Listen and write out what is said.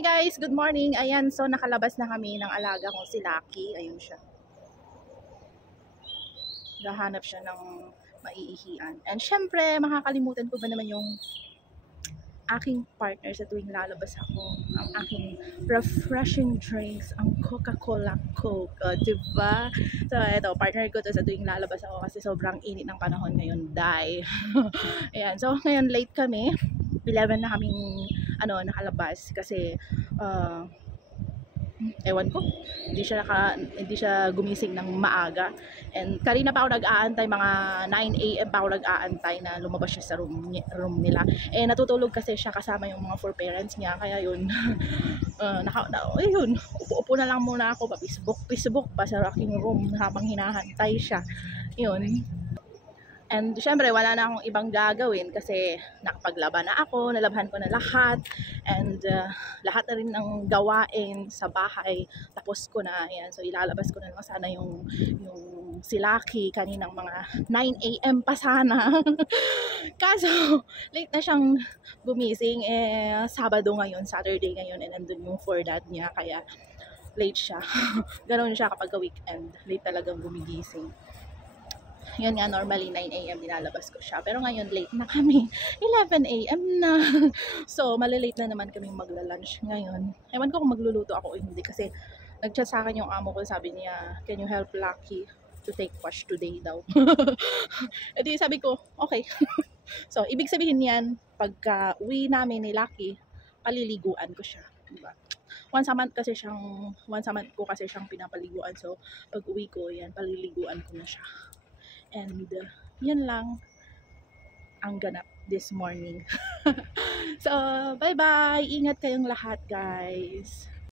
Hi guys! Good morning! Ayan, so nakalabas na kami ng alaga kong si Lucky. Ayun siya. Gahanap siya ng maiihian. And syempre, makakalimutan ko ba naman yung aking partner sa tuwing lalabas ako. Ang aking refreshing drinks, ang Coca-Cola Coke. Diba? So, ito, partner ko to sa tuwing lalabas ako kasi sobrang init ng panahon ngayon. Die! Ayan, so ngayon late kami. 11 na kaming nakalabas kasi ewan ko, hindi siya gumising ng maaga. And kanina pa ako nag-aantay, mga 9 AM pa ako nag-aantay na lumabas siya sa room nila. Eh natutulog kasi siya kasama yung mga four parents niya, kaya yun. Ayun, upo na lang muna ako, pa-Facebook pa sa aking room habang hinahantay siya. Yun. And syempre wala na akong ibang gagawin kasi nakapaglaba na ako, nalabhan ko na lahat, and lahat na rin ng gawain sa bahay tapos ko na. Ayan, so ilalabas ko na lang sana yung si Lucky kaninang mga 9 AM pa sana. Kaso late na siyang gumising, Sabado ngayon, Saturday ngayon, and nandun yung for dad niya, kaya late siya. Ganoon siya kapag weekend, late talagang gumigising. Yun nga, normally 9 AM nilalabas ko siya. Pero ngayon late na kami. 11 AM na. So, malilate na naman kami magla-lunch ngayon. Ewan ko kung magluluto ako o hindi kasi nag-chat sa akin yung amo ko. Sabi niya, can you help Lucky to take wash today daw? E di sabi ko, okay. So, ibig sabihin yan, pagka uwi namin ni Lucky, paliliguan ko siya. Diba? Once a month ko kasi siyang pinapaliguan. So, pag uwi ko, yan, paliliguan ko na siya. And yun lang ang ganap this morning. So, bye-bye! Ingat kayong lahat, guys!